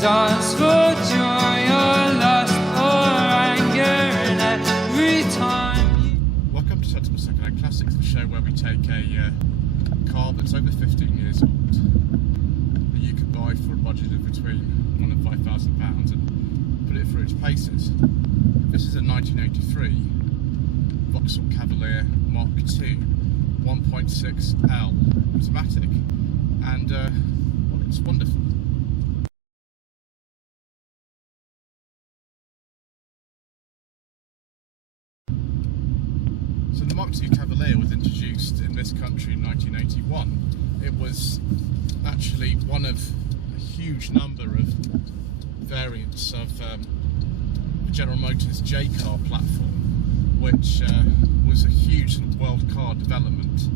dance for joy or lust or anger, and every time. Welcome to Sensible Secondhand Classics, the show where we take a car that's over 15 years old that you can buy for a budget of between £1,000 and £5,000 and put it through its paces. This is a 1983 Vauxhall Cavalier Mark II 1.6L automatic, and well, it's wonderful. So the Mark II Cavalier was introduced in this country in 1981. It was actually one of a huge number of variants of the General Motors J-Car platform, which was a huge world car development.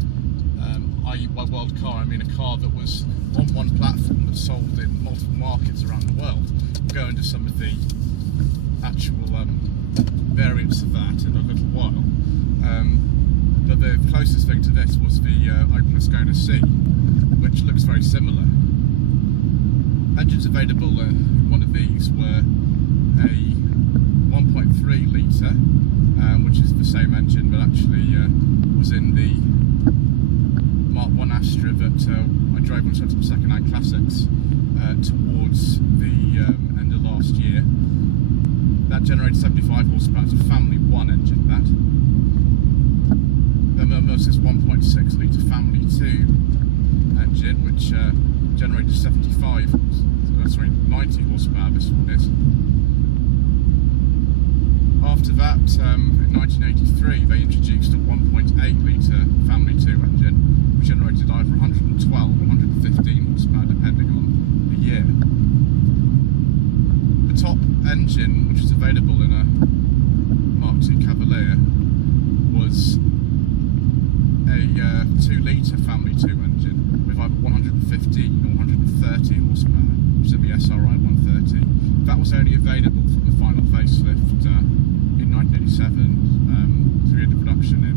By world car, I mean a car that was on one platform that sold in multiple markets around the world. We'll go into some of the actual variants of that in a little while. But the closest thing to this was the Opel Ascona A, which looks very similar. Engines available in one of these were a 1.3 litre, which is the same engine but actually was in the Mark I Astra that I drove on Sensible Secondhand Classics towards the end of last year. That generated 75 horsepower. It's a Family 1 engine, that. Then there was this 1.6 litre Family 2 engine, which generated 90 horsepower, this one is. After that, in 1983, they introduced a 1.8 litre Family 2 engine, which generated either 112 or 115 horsepower, depending on the year. The top engine, which is available in a Mark II Cavalier, was a 2 litre Family 2 engine with either 115 or 130 horsepower, which is in the SRI 130. That was only available from the final facelift in 1987 through into production in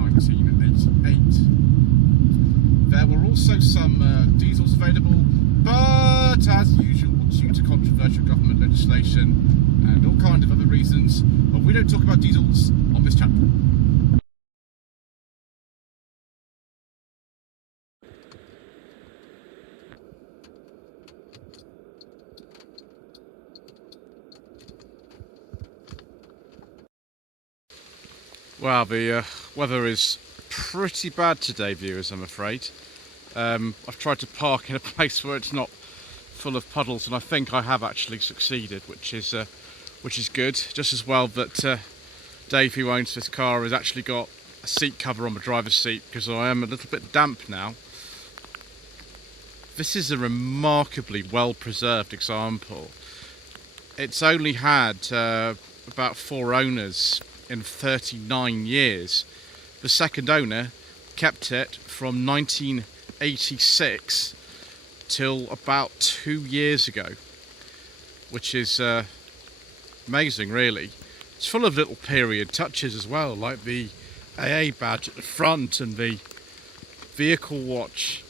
1988. There were also some diesels available, but as usual, due to controversial government legislation and all kinds of other reasons, well, we don't talk about diesels on this channel. Well, the weather is pretty bad today, viewers, I'm afraid. I've tried to park in a place where it's not full of puddles, and I think I have actually succeeded, which is good. Just as well that Dave, who owns this car, has actually got a seat cover on the driver's seat, because I am a little bit damp now. This is a remarkably well preserved example. It's only had about 4 owners in 39 years. The second owner kept it from 1986 till about 2 years ago, which is amazing, really. It's full of little period touches as well, like the AA badge at the front and the vehicle watch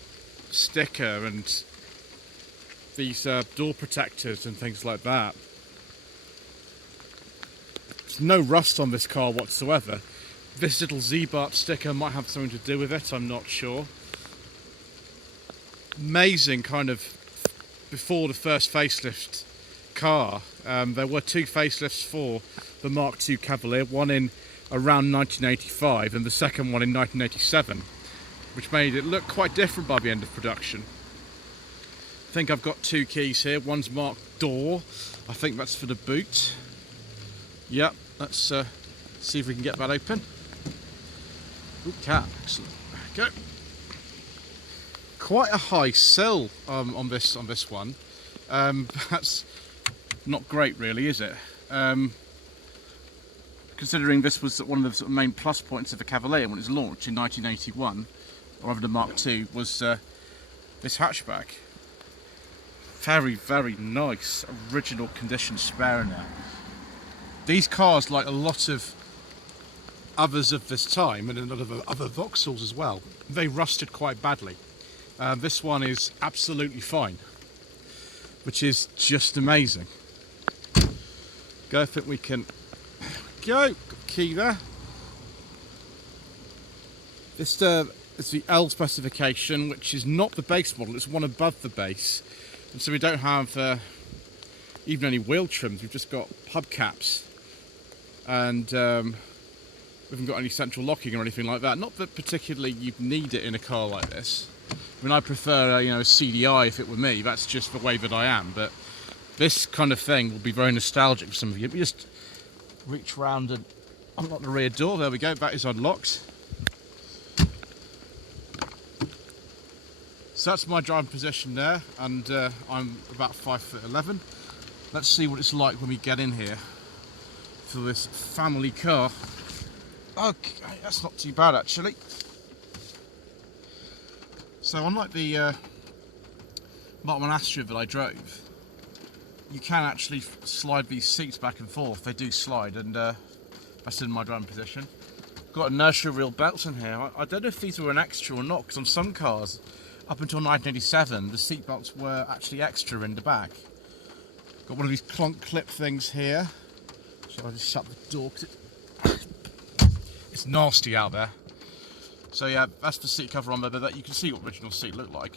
sticker and these door protectors and things like that. There's no rust on this car whatsoever. This little Z-Bart sticker might have something to do with it, I'm not sure. Amazing kind of before the first facelift car. There were 2 facelifts for the Mark II Cavalier, one in around 1985 and the second one in 1987, which made it look quite different by the end of production. I think I've got 2 keys here. One's marked door. I think that's for the boot. Yep, let's see if we can get that open. Ooh, cat, excellent. There we go. Quite a high sill on this one. That's not great, really, is it? Considering this was one of the sort of main plus points of the Cavalier when it was launched in 1981, or rather the Mark II, was this hatchback. Very, very nice, original condition spare now. These cars, like a lot of others of this time, and a lot of other Vauxhalls as well, they rusted quite badly. This one is absolutely fine. which is just amazing. I think we can go. Got the key there. This is the L specification, which is not the base model, it's one above the base. And so we don't have even any wheel trims, we've just got hubcaps. And we haven't got any central locking or anything like that. Not that particularly you'd need it in a car like this. I mean, I prefer a CDI if it were me, that's just the way that I am. But this kind of thing will be very nostalgic for some of you. We just reach round and unlock the rear door, there we go, that is unlocked. So that's my driving position there, and I'm about 5'11". Let's see what it's like when we get in here for this family car. Okay, that's not too bad actually. So unlike the Mark I Astra that I drove, you can actually slide these seats back and forth. They do slide, and that's in my driving position. Got inertia wheel belts in here. I don't know if these were an extra or not, because on some cars, up until 1987, the seat belts were actually extra in the back. Got one of these clunk clip things here. Shall I just shut the door? It's nasty out there. So yeah, that's the seat cover on there, but you can see what the original seat looked like.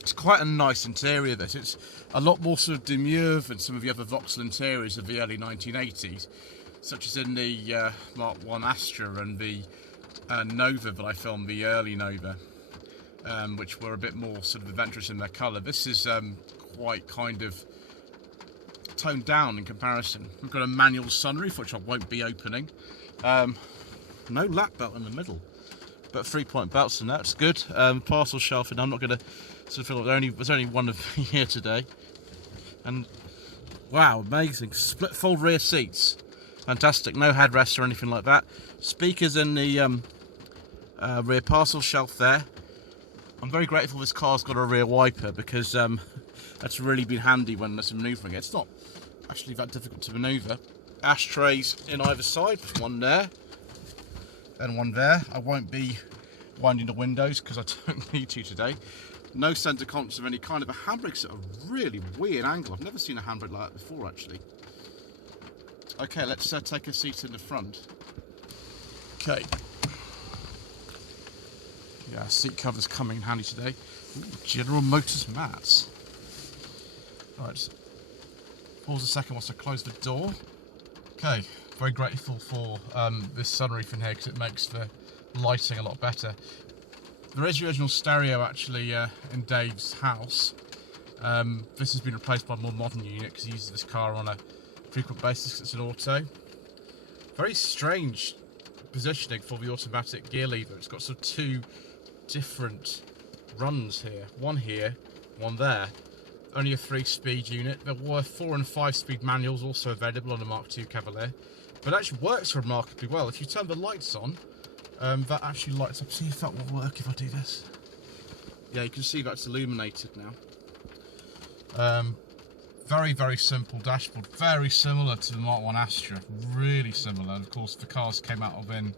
It's quite a nice interior, this. It's a lot more sort of demure than some of the other Vauxhall interiors of the early 1980s, such as in the Mark I Astra and the Nova that I filmed, the early Nova. Which were a bit more sort of adventurous in their colour. This is quite kind of toned down in comparison. We've got a manual sunroof, which I won't be opening. No lap belt in the middle, but 3-point belts and that's good. Parcel shelf, and I'm not going to sort of feel like there's only one of here today. And wow, amazing. Split fold rear seats. Fantastic. No headrests or anything like that. Speakers in the rear parcel shelf there. I'm very grateful this car's got a rear wiper, because that's really been handy when there's manoeuvring it. It's not actually that difficult to manoeuvre. Ashtrays in either side, one there and one there. I won't be winding the windows because I don't need to today. No centre console of any kind. Of a handbrake's at a really weird angle. I've never seen a handbrake like that before actually. Okay, let's take a seat in the front. Okay. Yeah, seat covers coming in handy today. Ooh, General Motors mats. Right, pause a second whilst I close the door. Okay, very grateful for this sunroof in here because it makes the lighting a lot better. There is the original stereo actually in Dave's house. This has been replaced by a more modern unit because he uses this car on a frequent basis. It's an auto. Very strange positioning for the automatic gear lever. It's got sort of two different runs here. One here, one there. Only a 3-speed unit. There were 4- and 5-speed manuals also available on the Mark II Cavalier. But it actually works remarkably well. If you turn the lights on, that actually lights up. See if that will work if I do this. Yeah, you can see that's illuminated now. Very, very simple dashboard. Very similar to the Mark I Astra. Really similar. Of course, the cars came out of in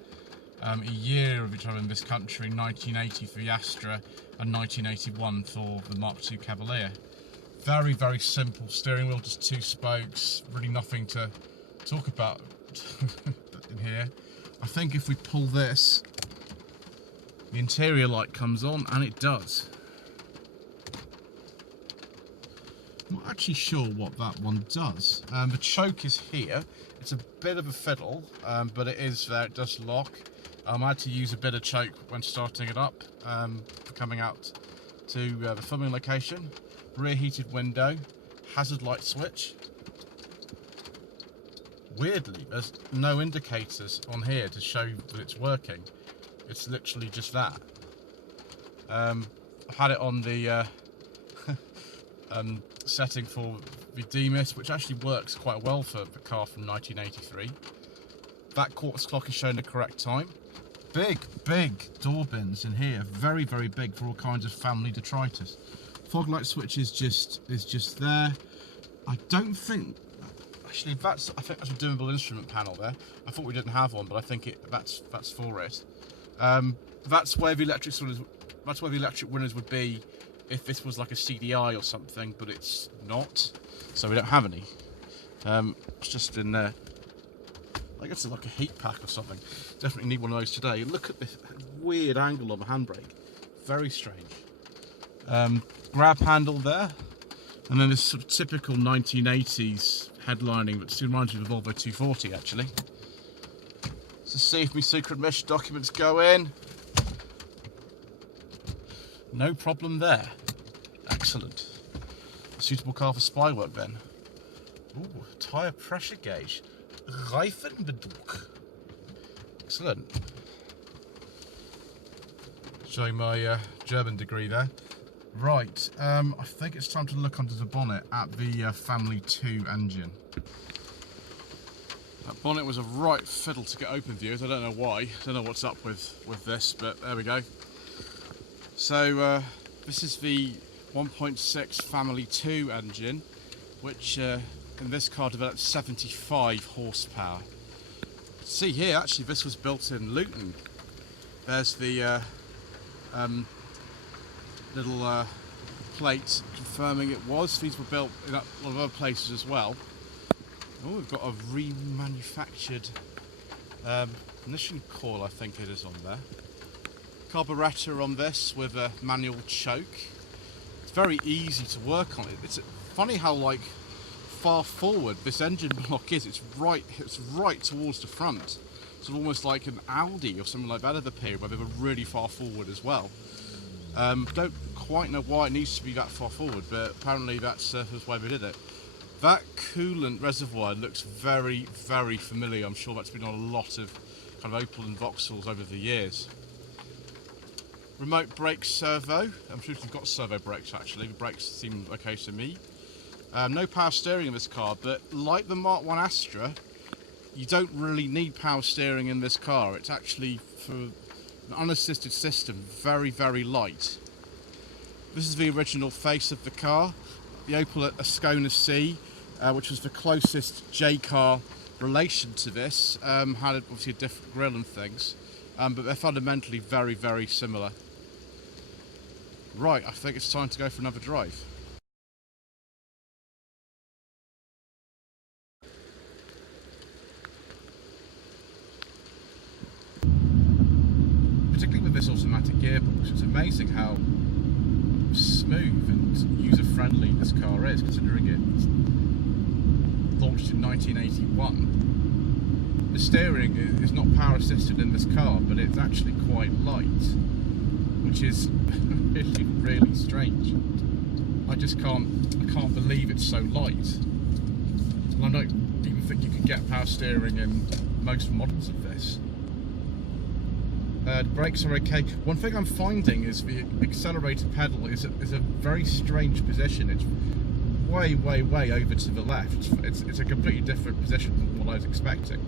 a year of each other in this country, 1980 for the Astra and 1981 for the Mark II Cavalier. Very, very simple steering wheel, just 2 spokes, really nothing to talk about in here. I think if we pull this, the interior light comes on, and it does. I'm not actually sure what that one does. The choke is here. It's a bit of a fiddle, but it is there. It does lock. I had to use a bit of choke when starting it up, for coming out to the filming location. Rear heated window, hazard light switch. Weirdly, there's no indicators on here to show that it's working. It's literally just that. I've had it on the setting for the demist, which actually works quite well for the car from 1983. That quartz clock is showing the correct time. Big door bins in here, very, very big for all kinds of family detritus. Fog light switch is just there. I don't think, actually I think that's a dimmable instrument panel there. I thought we didn't have one, but I think that's for it. That's where the electric windows would be if this was like a CDI or something, but it's not, so we don't have any. It's just in there. I guess it's like a heat pack or something. Definitely need one of those today. Look at this weird angle on the handbrake. Very strange. Grab handle there. And then this sort of typical 1980s headlining that still reminds me of the Volvo 240 actually. So see if my secret mission documents go in. No problem there. Excellent. A suitable car for spy work then. Ooh, tyre pressure gauge. Reifenbetrug. Excellent. Showing my German degree there. Right, I think it's time to look under the bonnet at the Family 2 engine. That bonnet was a right fiddle to get open, viewers. I don't know why. I don't know what's up with this, but there we go. So this is the 1.6 Family 2 engine, which in this car developed 75 horsepower. See here, actually, this was built in Luton. There's the little plate confirming it was. These were built in a lot of other places as well. Oh, we've got a remanufactured ignition coil, I think it is on there. Carburettor on this with a manual choke. It's very easy to work on it. It's funny how like far forward this engine block is. It's right towards the front. Sort of almost like an Audi or something like that of the period, where they were really far forward as well. Don't quite know why it needs to be that far forward, but apparently that's why they did it. That coolant reservoir looks very, very familiar. I'm sure that's been on a lot of kind of Opel and Vauxhalls over the years. Remote brake servo. I'm sure you've got servo brakes actually. The brakes seem okay to me. No power steering in this car, but like the Mark I Astra, you don't really need power steering in this car. It's actually, for an unassisted system, very, very light. This is the original face of the car. The Opel Ascona C, which was the closest J-car relation to this, had obviously a different grille and things, but they're fundamentally very, very similar. Right, I think it's time to go for another drive. Particularly with this automatic gearbox, it's amazing how smooth and user-friendly this car is, considering it launched in 1981. The steering is not power assisted in this car, but it's actually quite light, which is really, really strange. I can't believe it's so light. And I don't even think you can get power steering in most models of this. The brakes are okay. One thing I'm finding is the accelerator pedal is a very strange position. It's way, way, way over to the left. It's a completely different position than what I was expecting.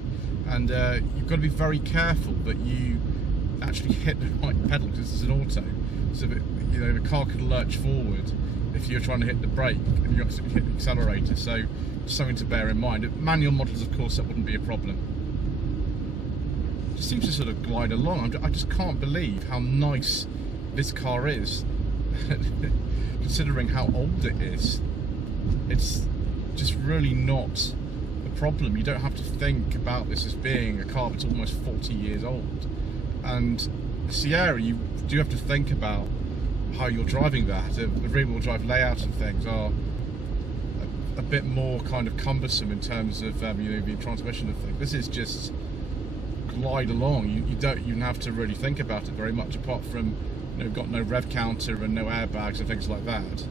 And you've got to be very careful that you actually hit the right pedal, because this is an auto. So that, you know, the car could lurch forward if you're trying to hit the brake and you accidentally hit the accelerator. So something to bear in mind. Manual models, of course, that wouldn't be a problem. Just seems to sort of glide along. I just can't believe how nice this car is, considering how old it is. It's just really not a problem. You don't have to think about this as being a car that's almost 40 years old. And the Sierra, you do have to think about how you're driving that. The rear-wheel drive layout and things are a bit more kind of cumbersome in terms of you know, the transmission and things. This is just glide along. You don't even have to really think about it very much, apart from, you know, got no rev counter and no airbags and things like that.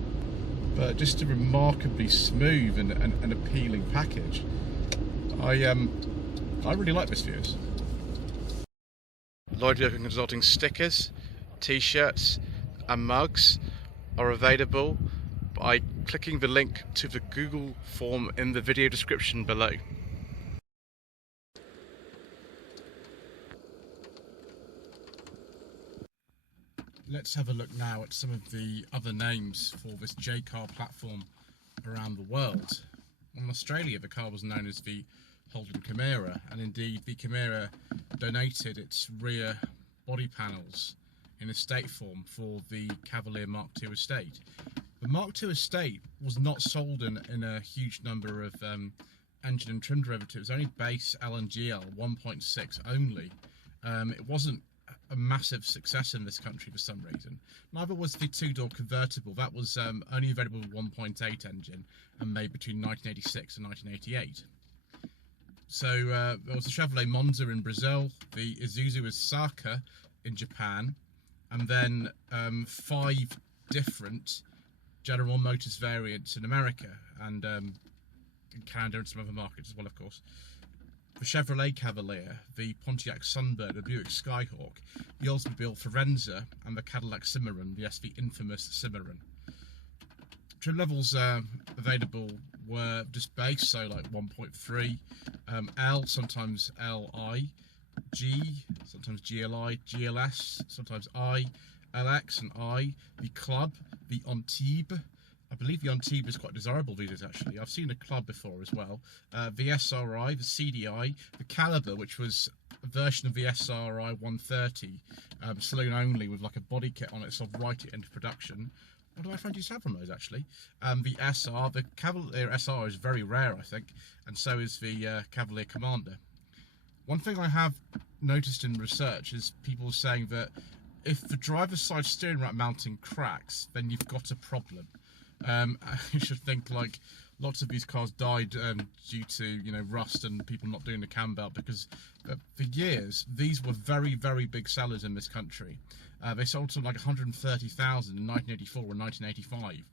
But just a remarkably smooth and appealing package. I really like this, viewers. Lloyd Vehicle Consulting stickers, t-shirts and mugs are available by clicking the link to the Google form in the video description below. Let's have a look now at some of the other names for this J-car platform around the world. In Australia, the car was known as the Holden Chimera, and indeed the Chimera donated its rear body panels in estate form for the Cavalier Mark II estate. The Mark II estate was not sold in a huge number of engine and trim derivatives, only base L and GL 1.6 only. It wasn't a massive success in this country for some reason. Neither was the two-door convertible. That was only available with 1.8 engine and made between 1986 and 1988. So there was the Chevrolet Monza in Brazil, the Isuzu Asaka in Japan, and then 5 different General Motors variants in America and in Canada and some other markets as well, of course. The Chevrolet Cavalier, the Pontiac Sunbird, the Buick Skyhawk, the Oldsmobile Forenza, and the Cadillac Cimarron, the infamous Cimarron. Trim levels available were just base, so like 1.3, L, sometimes Li, G, sometimes GLI, GLS, sometimes I, LX and I, the Club, the Antibes. I believe the Antibes is quite desirable these days actually. I've seen a Club before as well. The SRI, the CDI, the Caliber, which was a version of the SRI 130, saloon only with like a body kit on it, so right it into production. What do my friend used to have from those actually? The SR, the Cavalier SR is very rare I think, and so is the Cavalier Commander. One thing I have noticed in research is people saying that if the driver's side steering rack mounting cracks, then you've got a problem. You should think like lots of these cars died due to, you know, rust and people not doing the cam belt, because for years these were very, very big sellers in this country. They sold to like 130,000 in 1984 and 1985.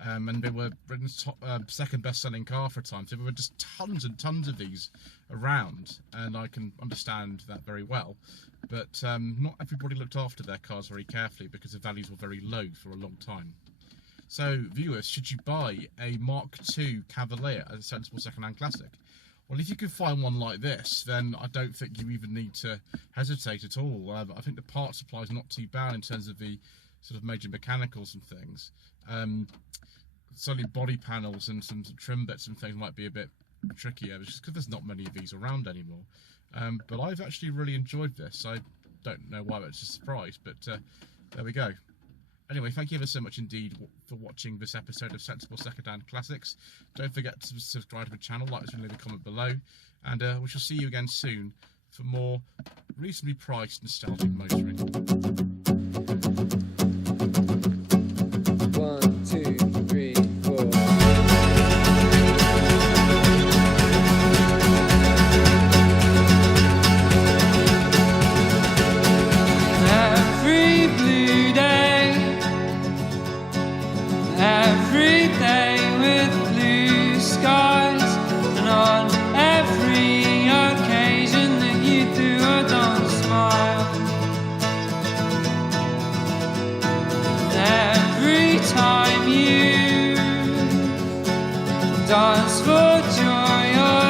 And they were Britain's second best-selling car for a time. So there were just tons and tons of these around, and I can understand that very well. But not everybody looked after their cars very carefully because the values were very low for a long time. So, viewers, should you buy a Mark II Cavalier as a sensible second-hand classic? Well, if you can find one like this, then I don't think you even need to hesitate at all. I think the part supply is not too bad in terms of the sort of major mechanicals and things. Certainly body panels and some trim bits and things might be a bit trickier, just because there's not many of these around anymore. But I've actually really enjoyed this. I don't know why that's a surprise, but there we go. Anyway, thank you ever so much indeed for watching this episode of Sensible Secondhand Classics. Don't forget to subscribe to the channel, like this, and leave a comment below. And we shall see you again soon for more reasonably priced nostalgic motoring. 1, 2, 3, 4. Every blue day, every day with blue skies, and on every occasion that you do or don't smile. Every time you dance for joy or